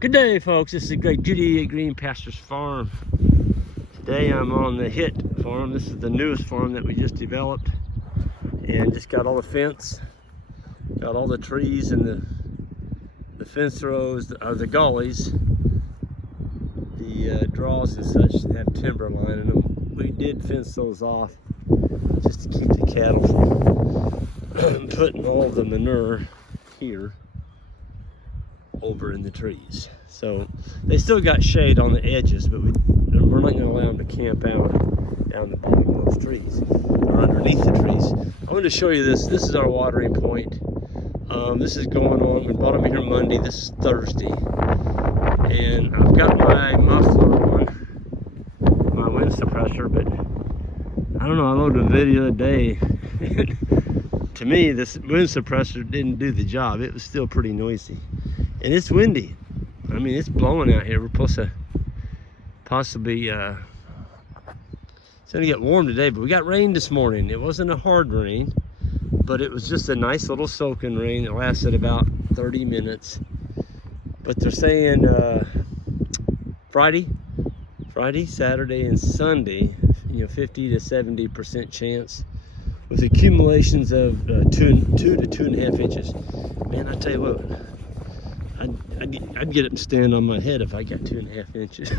Good day, folks. This is Great Judy at Green Pastures Farm. Today I'm on the Hitt farm. This is the newest farm that we just developed, and just got all the fence, got all the trees and the fence rows, the gullies, the draws and such have timber lining them. We did fence those off just to keep the cattle from putting all the manure here over in the trees. So they still got shade on the edges, but we're not going to allow them to camp out down the bottom of those trees or underneath the trees. I wanted to show you this. This is our watering point. This is going on. We brought them here Monday. This is Thursday, and I've got my muffler on, my wind suppressor, but I don't know. I loaded a video the other day. To me, this wind suppressor didn't do the job. It was still pretty noisy. And it's windy. I mean, it's blowing out here. We're supposed to possibly, it's gonna get warm today, but we got rain this morning. It wasn't a hard rain, but it was just a nice little soaking rain. It lasted about 30 minutes. But they're saying Friday, Saturday, and Sunday, 50 to 70% chance, with accumulations of 2 to 2.5 inches. Man, I tell you what, I'd get up and stand on my head if I got 2.5 inches.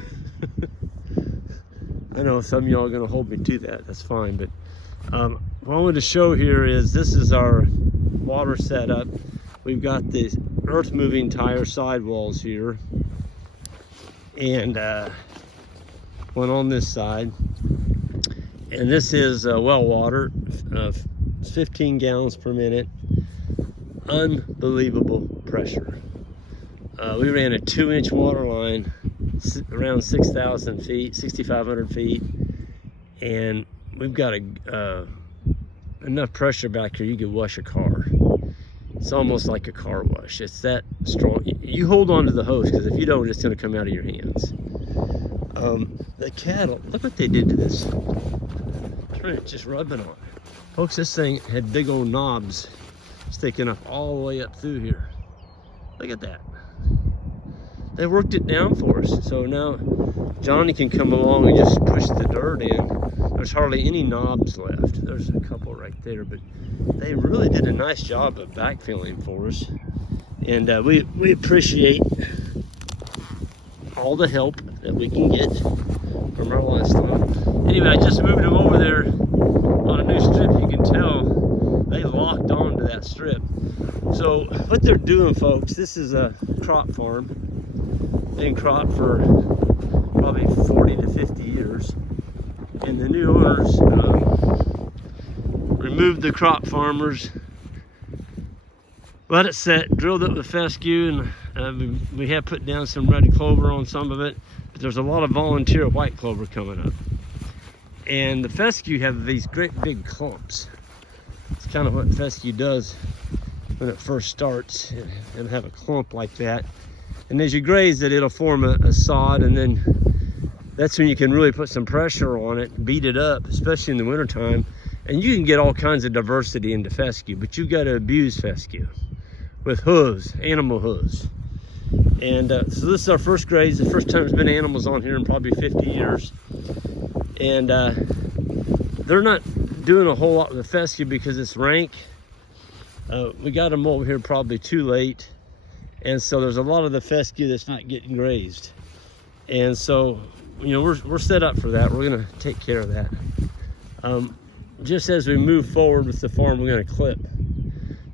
I know some of y'all are going to hold me to that. That's fine. But what I wanted to show here is this is our water setup. We've got the earth moving tire sidewalls here, and one on this side. And this is well water, 15 gallons per minute. Unbelievable pressure. We ran a 2-inch water line around 6,000 feet, 6,500 feet, and we've got enough pressure back here you could wash a car. It's almost like a car wash. It's that strong. You hold on to the hose, because if you don't, it's going to come out of your hands. The cattle, look what they did to this. Just rubbing on it. Folks, this thing had big old knobs sticking up all the way up through here. Look at that. They worked it down for us. So now Johnny can come along and just push the dirt in. There's hardly any knobs left. There's a couple right there, but they really did a nice job of backfilling for us. And we appreciate all the help that we can get from our livestock. Anyway, I just moved them over there on a new strip. You can tell they locked on to that strip. So what they're doing, folks, this is a crop farm. Been crop for probably 40 to 50 years. And the new owners removed the crop farmers, let it set, drilled up the fescue, and we have put down some red clover on some of it, but there's a lot of volunteer white clover coming up. And the fescue have these great big clumps. It's kind of what fescue does when it first starts. It'll have a clump like that. And as you graze it, it'll form a sod, and then that's when you can really put some pressure on it, beat it up, especially in the wintertime. And you can get all kinds of diversity into fescue, but you've got to abuse fescue with hooves, animal hooves. And so this is our first graze. The first time there's been animals on here in probably 50 years. And they're not doing a whole lot with the fescue because it's rank. We got them over here probably too late. And so there's a lot of the fescue that's not getting grazed. And so, we're set up for that. We're gonna take care of that. Just as we move forward with the farm, we're gonna clip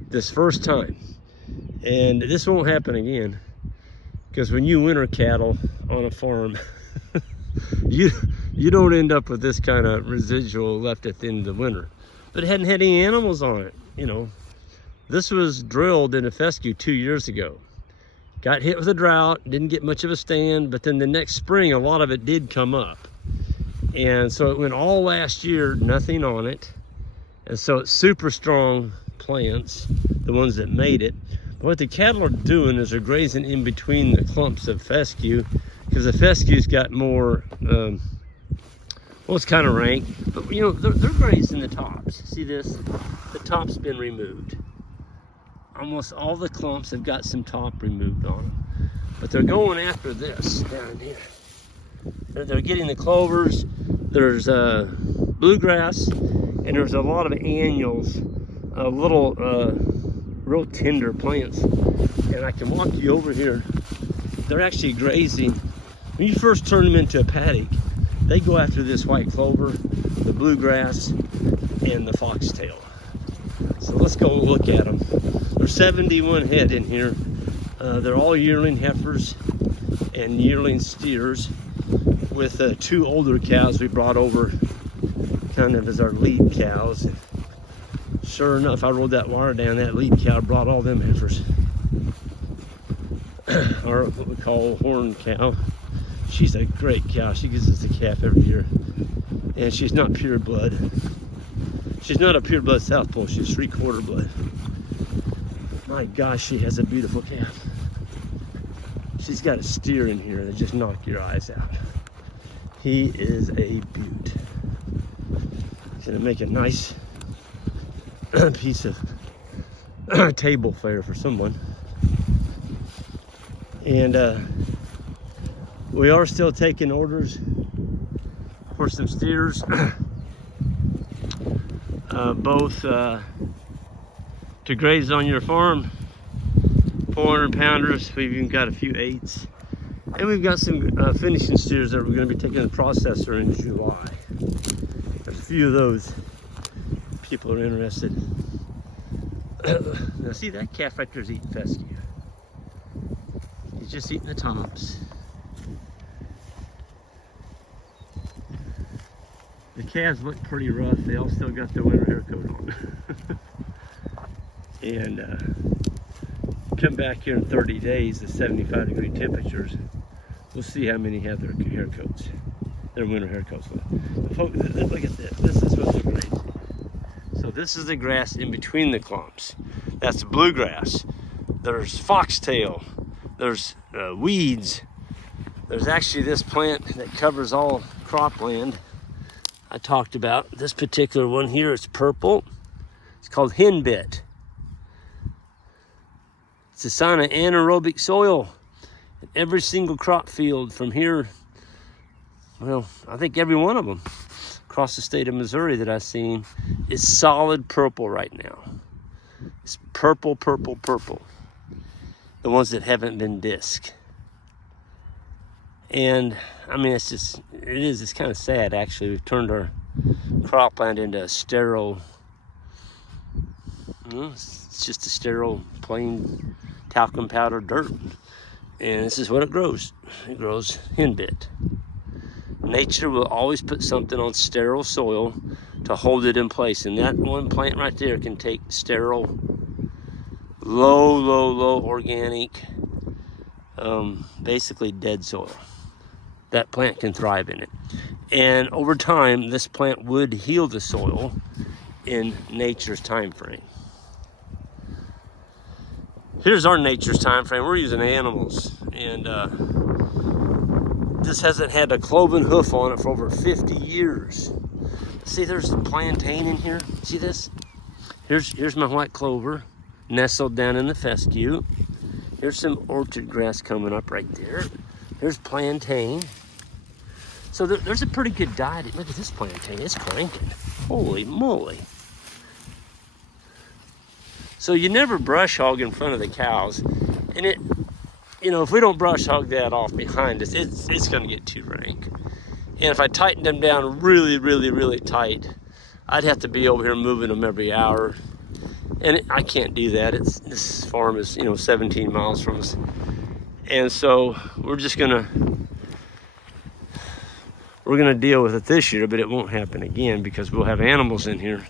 this first time. And this won't happen again, because when you winter cattle on a farm, you don't end up with this kind of residual left at the end of the winter. But it hadn't had any animals on it, This was drilled in a fescue 2 years ago. Got hit with a drought, didn't get much of a stand, but then the next spring, a lot of it did come up. And so it went all last year, nothing on it. And so it's super strong plants, the ones that made it. But what the cattle are doing is they're grazing in between the clumps of fescue, because the fescue's got more, well, it's kind of rank, but they're grazing the tops. See this? The top's been removed. Almost all the clumps have got some top removed on them. but they're going after this down here. They're getting the clovers. There's bluegrass, and there's a lot of annuals, little real tender plants. And I can walk you over here. They're actually grazing. When you first turn them into a paddock, they go after this white clover, the bluegrass, and the foxtail. So let's go look at them. There's 71 head in here. They're all yearling heifers and yearling steers, with 2 older cows we brought over kind of as our lead cows. Sure enough, I rolled that wire down, that lead cow brought all them heifers. Or what we call a horn cow. She's a great cow. She gives us a calf every year. And she's not pure blood. She's not a pure blood South Pole, she's 3/4 blood. My gosh, she has a beautiful calf. She's got a steer in here that just knock your eyes out. He is a beaut. He's gonna make a nice piece of table fare for someone. And we are still taking orders for some steers, both to graze on your farm, 400 pounders. We've even got a few 8s. And we've got some finishing steers that we're going to be taking to the processor in July. There's a few of those people are interested. Now see, that calf right there is eating fescue. He's just eating the tops. The calves look pretty rough. They all still got their winter hair coat on. And come back here in 30 days to 75-degree temperatures. We'll see how many have their hair coats, their winter hair coats. Look at this. This is what they're grazing. So this is the grass in between the clumps. That's bluegrass. There's foxtail. There's weeds. There's actually this plant that covers all cropland I talked about. This particular one here is purple. It's called henbit. It's a sign of anaerobic soil. In every single crop field from here, well, I think every one of them across the state of Missouri that I've seen is solid purple right now. It's purple, purple, purple. The ones that haven't been disc. And I mean, it's kind of sad actually. We've turned our cropland into a sterile, it's just a sterile, plain talcum powder dirt. And this is what it grows. It grows henbit. Nature will always put something on sterile soil to hold it in place. And that one plant right there can take sterile, low organic, basically dead soil. That plant can thrive in it. And over time, this plant would heal the soil in nature's time frame. Here's our nature's time frame. We're using animals, and this hasn't had a cloven hoof on it for over 50 years. See, there's the plantain in here. See this? Here's my white clover nestled down in the fescue. Here's some orchard grass coming up right there. Here's plantain. So there's a pretty good diet. Look at this plantain, it's cranking. Holy moly. So you never brush hog in front of the cows. And it, if we don't brush hog that off behind us, it's gonna get too rank. And if I tightened them down really tight, I'd have to be over here moving them every hour. And I can't do that. This farm is, 17 miles from us. And so we're gonna deal with it this year, but it won't happen again because we'll have animals in here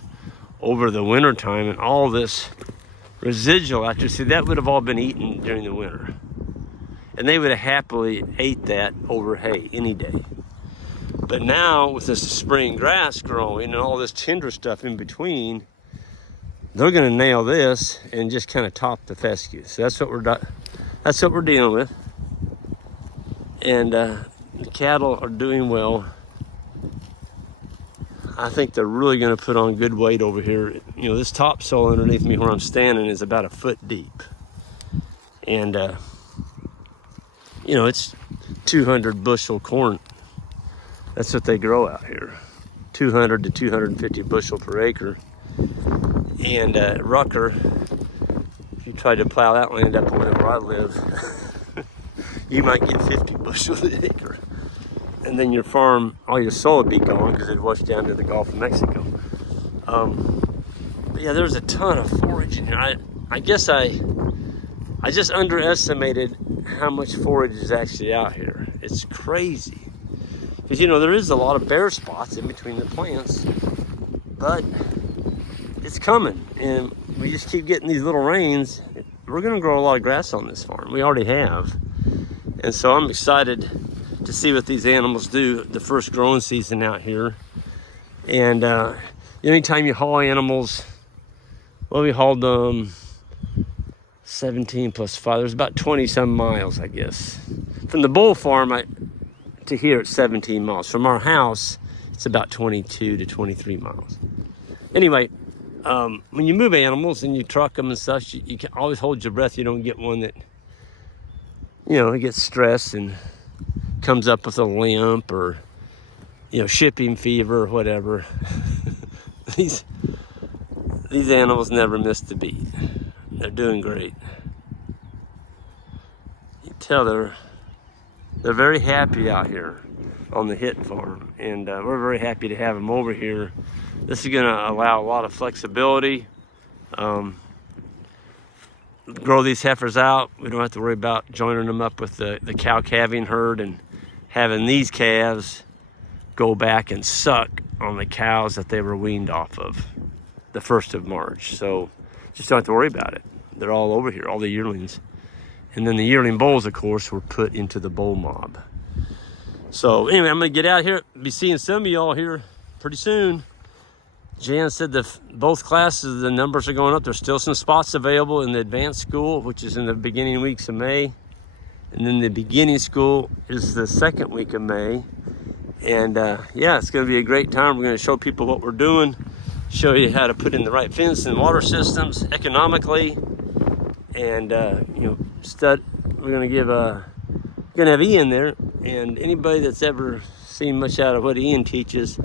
over the winter time, and all this residual accuracy, that would have all been eaten during the winter. And they would have happily ate that over hay any day. But now with this spring grass growing and all this tender stuff in between, they're gonna nail this and just kind of top the fescue. So that's what we're dealing with. And the cattle are doing well. I think they're really going to put on good weight over here. This topsoil underneath me where I'm standing is about a foot deep. And you know, it's 200 bushel corn. That's what they grow out here. 200 to 250 bushel per acre. And Rucker, if you try to plow that land up where I live, you might get 50 bushels an acre. And then your farm, all your soil would be gone because it'd wash down to the Gulf of Mexico. But yeah, there's a ton of forage in here. I guess I just underestimated how much forage is actually out here. It's crazy. Because, you know, there is a lot of bare spots in between the plants, but it's coming. And we just keep getting these little rains. We're going to grow a lot of grass on this farm. We already have. And so I'm excited to see what these animals do the first growing season out here. And anytime you haul animals, well, we hauled them 17 plus 5. There's about 20 some miles, I guess. From the bull farm to here, it's 17 miles. From our house, it's about 22 to 23 miles. Anyway, when you move animals and you truck them and such, you can always hold your breath. You don't get one that, you know, it gets stressed and comes up with a limp or, you know, shipping fever or whatever. These animals never miss a beat. They're doing great. You can tell they're very happy out here on the Hitt farm, and we're very happy to have them over here. This is going to allow a lot of flexibility. Grow these heifers out. We don't have to worry about joining them up with the cow calving herd and having these calves go back and suck on the cows that they were weaned off of the 1st of March. So just don't have to worry about it. They're all over here, all the yearlings. And then the yearling bulls, of course, were put into the bull mob. So anyway, I'm gonna get out here. Be seeing some of y'all here pretty soon. Jan said both classes, the numbers are going up. There's still some spots available in the advanced school, which is in the beginning weeks of May. And then the beginning school is the 2nd week of May. And yeah, it's gonna be a great time. We're gonna show people what we're doing, show you how to put in the right fence and water systems economically. And you know, we're gonna have Ian there, and anybody that's ever seen much out of what Ian teaches,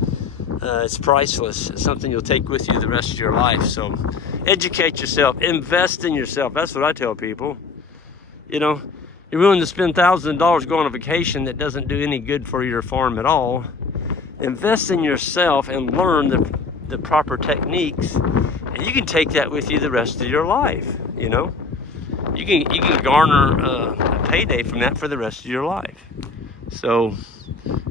it's priceless. It's something you'll take with you the rest of your life. So educate yourself, invest in yourself. That's what I tell people. You know, you're willing to spend thousands of dollars going on a vacation that doesn't do any good for your farm at all. Invest in yourself and learn the proper techniques, and you can take that with you the rest of your life. You know, you can garner a payday from that for the rest of your life. So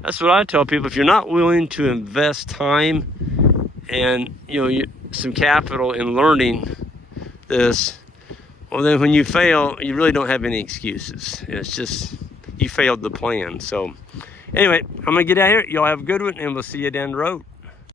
that's what I tell people. If you're not willing to invest time and, you know, some capital in learning this, well, then when you fail, you really don't have any excuses. It's just you failed the plan. So anyway, I'm gonna get out here. Y'all have a good one, and we'll see you down the road.